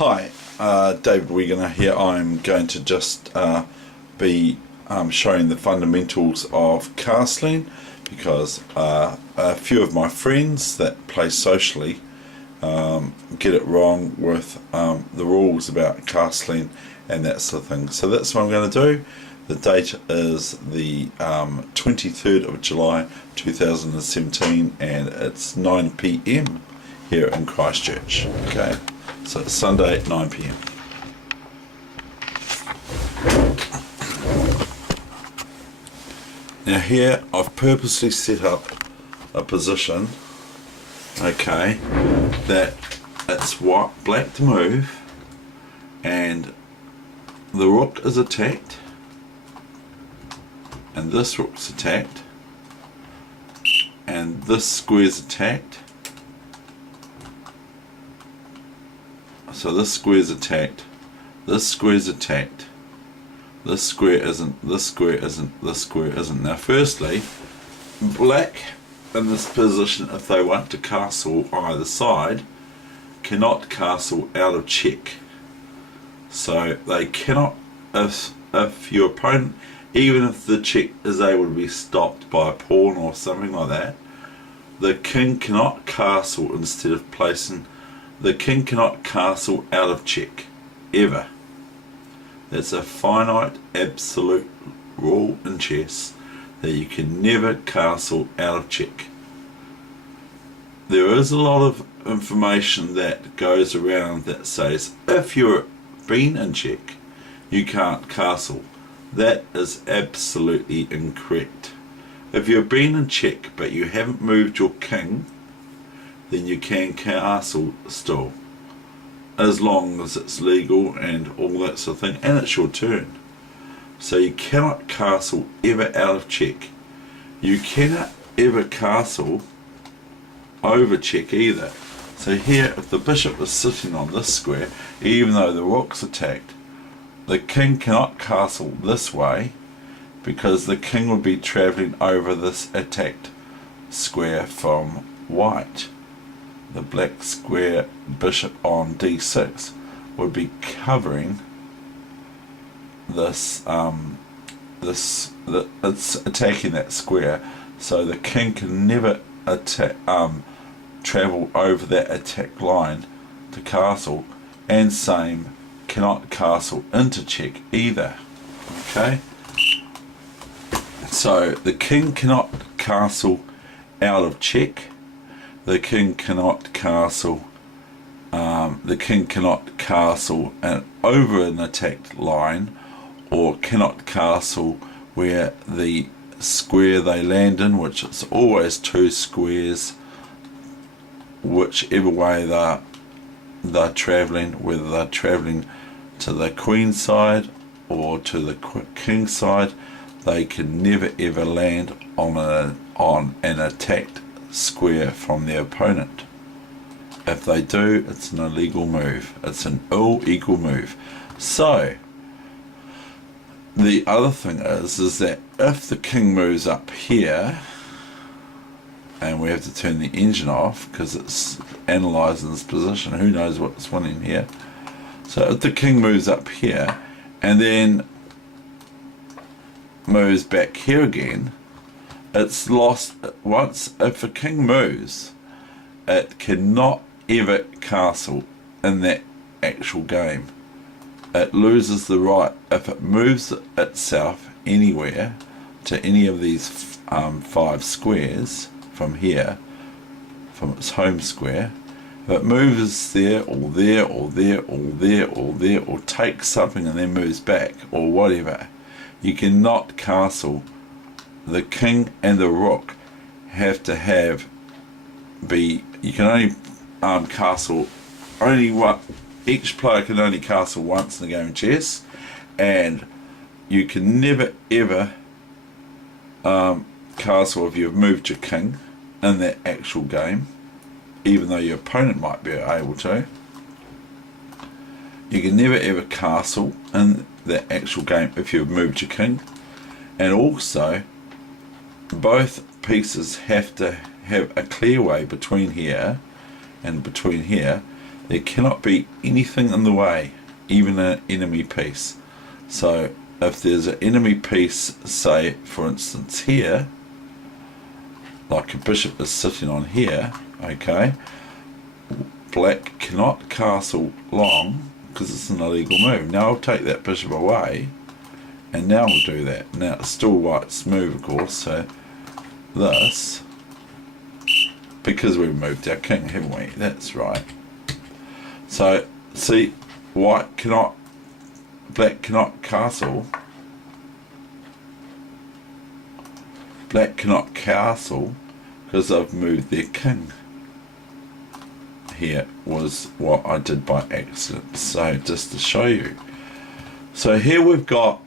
Hi, David Wegener here. I'm going to just be showing the fundamentals of castling because a few of my friends that play socially get it wrong with the rules about castling and that sort of thing. So that's what I'm going to do. The date is the 23rd of July 2017 and it's 9 PM here in Christchurch. Okay, so it's Sunday at 9 PM. Now here I've purposely set up a position, okay, that it's white, black to move, and the rook is attacked, and this rook's attacked, and this square's attacked. So this square's attacked, this square's attacked, this square isn't, this square isn't, this square isn't. Now firstly, black in this position, if they want to castle either side, cannot castle out of check. So they cannot, if your opponent, even if the check is able to be stopped by a pawn or something like that, the king cannot castle instead of placing. The king cannot castle out of check, ever. That's a finite, absolute rule in chess, that you can never castle out of check. There is a lot of information that goes around that says if you're been in check, you can't castle. That is absolutely incorrect. If you've been in check but you haven't moved your king, then you can castle still, as long as it's legal and all that sort of thing, and it's your turn. So you cannot castle ever out of check. You cannot ever castle over check either. So here, if the bishop is sitting on this square, even though the rook's attacked, the king cannot castle this way because the king would be travelling over this attacked square from white. The black square bishop on d6 would be covering this, it's attacking that square, so the king can never attack, travel over that attack line to castle, and same cannot castle into check either. Okay, so the king cannot castle out of check. The king cannot castle. Over an attacked line, or cannot castle where the square they land in, which is always two squares, whichever way they're travelling, whether they're travelling to the queen side or to the king side, they can never ever land on an attacked square from their opponent. If they do, it's an illegal move. It's an illegal move. So the other thing is that if the king moves up here, and we have to turn the engine off because it's analysing this position, who knows what's winning here. So if the king moves up here and then moves back here again, it's lost once. If a king moves, it cannot ever castle in that actual game. It loses the right. If it moves itself anywhere to any of these 5 squares from here, from its home square, if it moves there or there or there or there or there, or takes something and then moves back or whatever, you cannot castle. The king and the rook have to you can only castle only one. Each player can only castle once in the game of chess, and you can never ever castle if you've moved your king in that actual game, even though your opponent might be able to. You can never ever castle in that actual game if you've moved your king, and also both pieces have to have a clear way between here and between here. there cannot be anything in the way, even an enemy piece. So if there's an enemy piece, say for instance here, like a bishop is sitting on here, okay, black cannot castle long because it's an illegal move. Now I'll take that bishop away, and now we'll do that. Now it's still white's move, of course, so this, because we've moved our king, haven't we? That's right. So see, black cannot castle. Black cannot castle because I've moved their king. Here was what I did by accident, so just to show you. So here we've got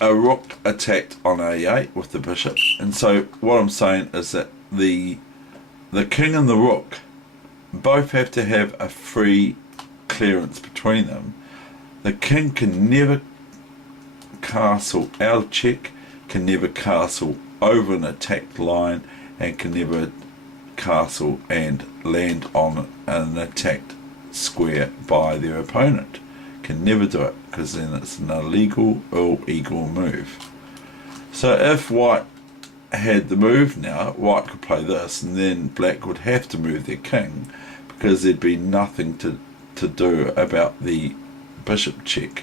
a rook attacked on a8 with the bishop, and so what I'm saying is that the king and the rook both have to have a free clearance between them. The king can never castle out of check, can never castle over an attacked line, and can never castle and land on an attacked square by their opponent. Can never do it, because then it's an illegal or illegal move. So if white had the move now, white could play this, and then black would have to move their king, because there'd be nothing to do about the bishop check,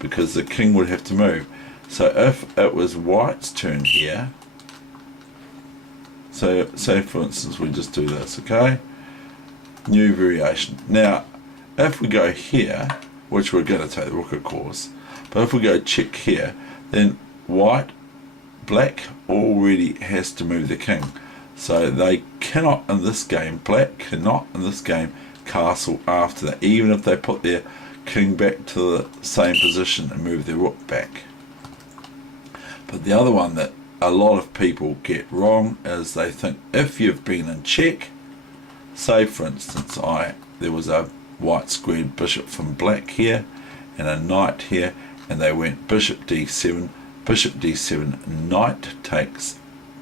because the king would have to move. So if it was white's turn here, so say for instance we just do this, okay, new variation. Now if we go here, which we're going to take the rook of course, but if we go check here, then black already has to move the king. So they cannot in this game, black cannot in this game castle after that, even if they put their king back to the same position and move their rook back. But the other one that a lot of people get wrong is they think if you've been in check, say for instance there was a white squared bishop from black here and a knight here, and they went bishop d7, knight takes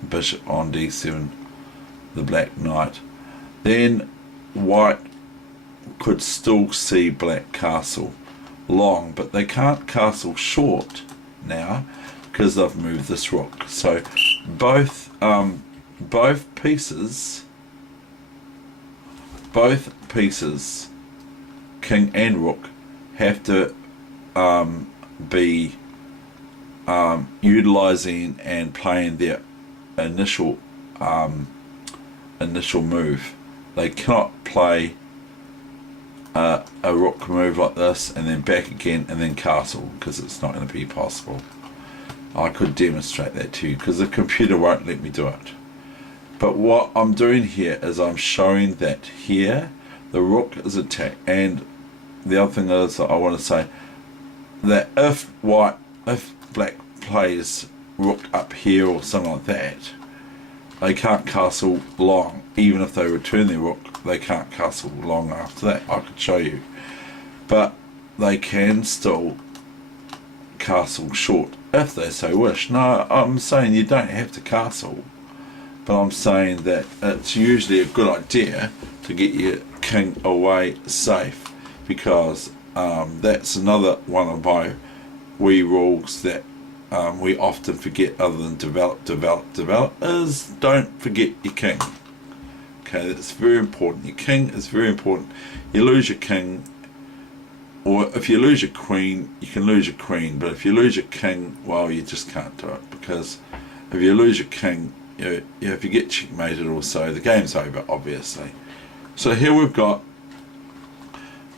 bishop on d7, the black knight, then white could still see black castle long, but they can't castle short now because they've moved this rook. So both pieces, king and rook, have to be utilizing and playing their initial move. They cannot play a rook move like this and then back again and then castle, because it's not going to be possible. I could demonstrate that to you because the computer won't let me do it. But what I'm doing here is I'm showing that here the rook is attacked, and the other thing is that I want to say that if black plays rook up here or something like that, they can't castle long. Even if they return their rook, they can't castle long after that. I could show you, but they can still castle short if they so wish. No, I'm saying you don't have to castle, but I'm saying that it's usually a good idea to get your king away safe, because that's another one of my wee rules that we often forget, other than develop, is don't forget your king. Okay, that's very important. Your king is very important. You lose your king, or if you lose your queen, you can lose your queen, but if you lose your king, well, you just can't do it, because if you lose your king, if you get checkmated or so, the game's over, obviously. So here we've got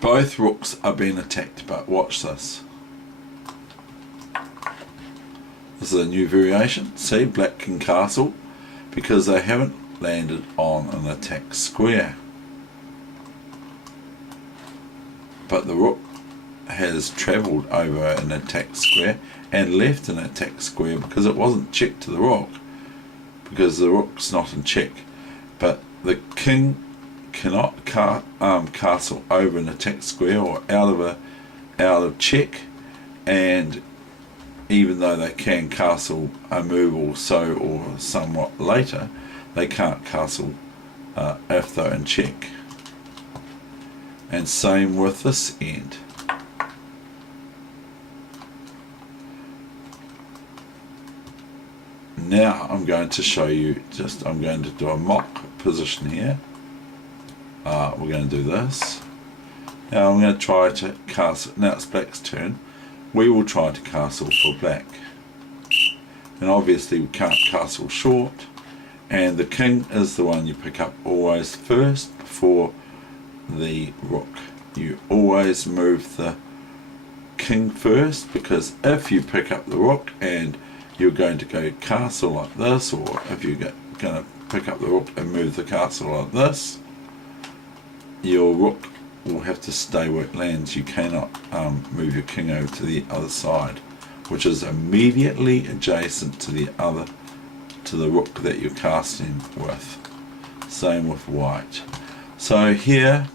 both rooks are being attacked, but watch this. This is a new variation. See, black can castle because they haven't landed on an attack square. But the rook has travelled over an attack square and left an attack square because it wasn't checked to the rook, because the rook's not in check. But the king cannot castle over an attack square or out of check, and even though they can castle a move or so or somewhat later, they can't castle if they're in check. and same with this end. Now I'm going to show you, I'm going to do a mock position here. We're going to do this. Now I'm going to try to castle. Now it's black's turn. We will try to castle for black. And obviously we can't castle short. And the king is the one you pick up always first before the rook. You always move the king first, because if you pick up the rook and you're going to go castle like this, or if you're going to pick up the rook and move the castle like this, your rook will have to stay where it lands. You cannot move your king over to the other side, which is immediately adjacent to the rook that you're casting with. Same with white. So here,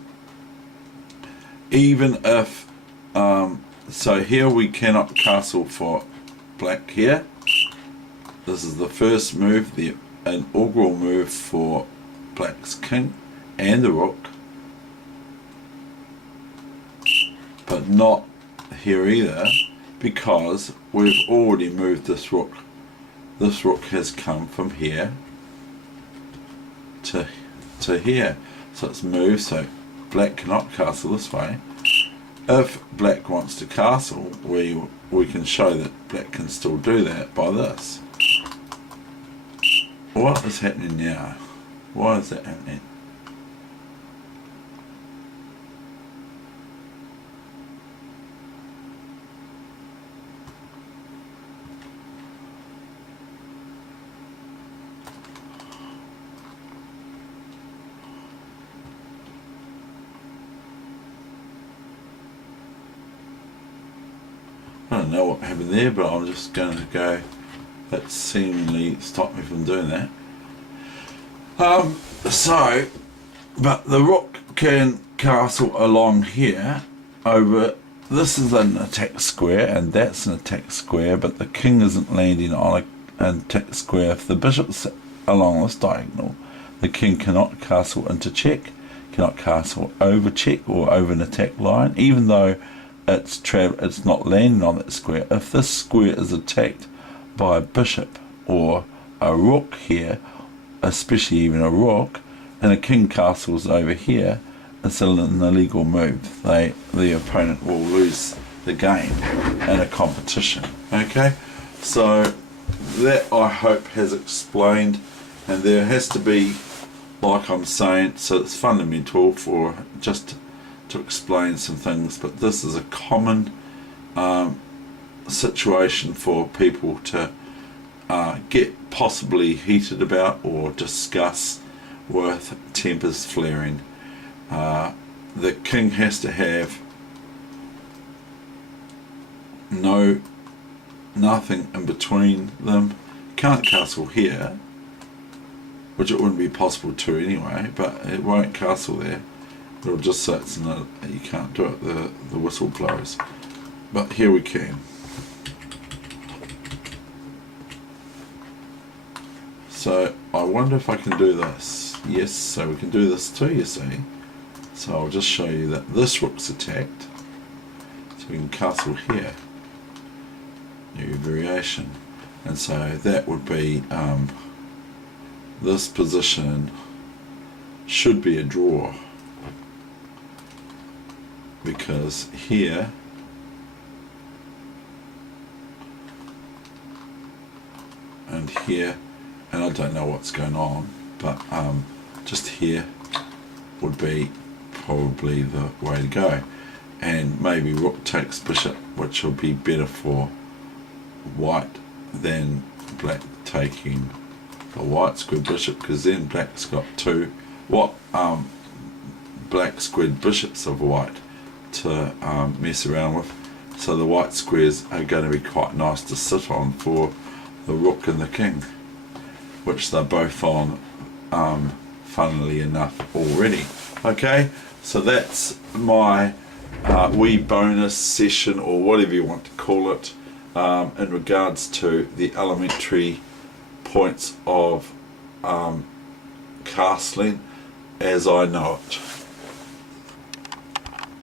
even if so here we cannot castle for black here. This is the first move, the inaugural move for black's king and the rook, but not here either, because we've already moved this rook. This rook has come from here to here, so it's moved, so black cannot castle this way. If black wants to castle, we can show that black can still do that by this. What is happening now? Why is that happening? I don't know what happened there, but I'm just going to go. That seemingly stopped me from doing that. But the rook can castle along here over. This is an attack square, and that's an attack square, but the king isn't landing on an attack square. If the bishop's along this diagonal, the king cannot castle into check, cannot castle over check or over an attack line, even though it's not landing on that square. If this square is attacked by a bishop or a rook here, especially even a rook, and a king castles over here, it's an illegal move. The opponent will lose the game in a competition. Okay, so that I hope has explained, and there has to be, like I'm saying, so it's fundamental for just to explain some things, but this is a common situation for people to get possibly heated about or discuss with tempers flaring. The king has to have nothing in between them. Can't castle here, which it wouldn't be possible to anyway, but it won't castle there. It'll just say it's not, you can't do it, the whistle blows. But here we can. So I wonder if I can do this. Yes, so we can do this too, you see. So I'll just show you that this rook's attacked. So we can castle here. New variation. And so that would be, this position should be a draw. Because here and here, and I don't know what's going on, but just here would be probably the way to go, and maybe rook takes bishop, which will be better for white than black taking the white squared bishop, because then black's got two black squared bishops of white to mess around with, so the white squares are going to be quite nice to sit on for the rook and the king, which they're both on, funnily enough, already. Okay, so that's my wee bonus session, or whatever you want to call it, in regards to the elementary points of castling as I know it.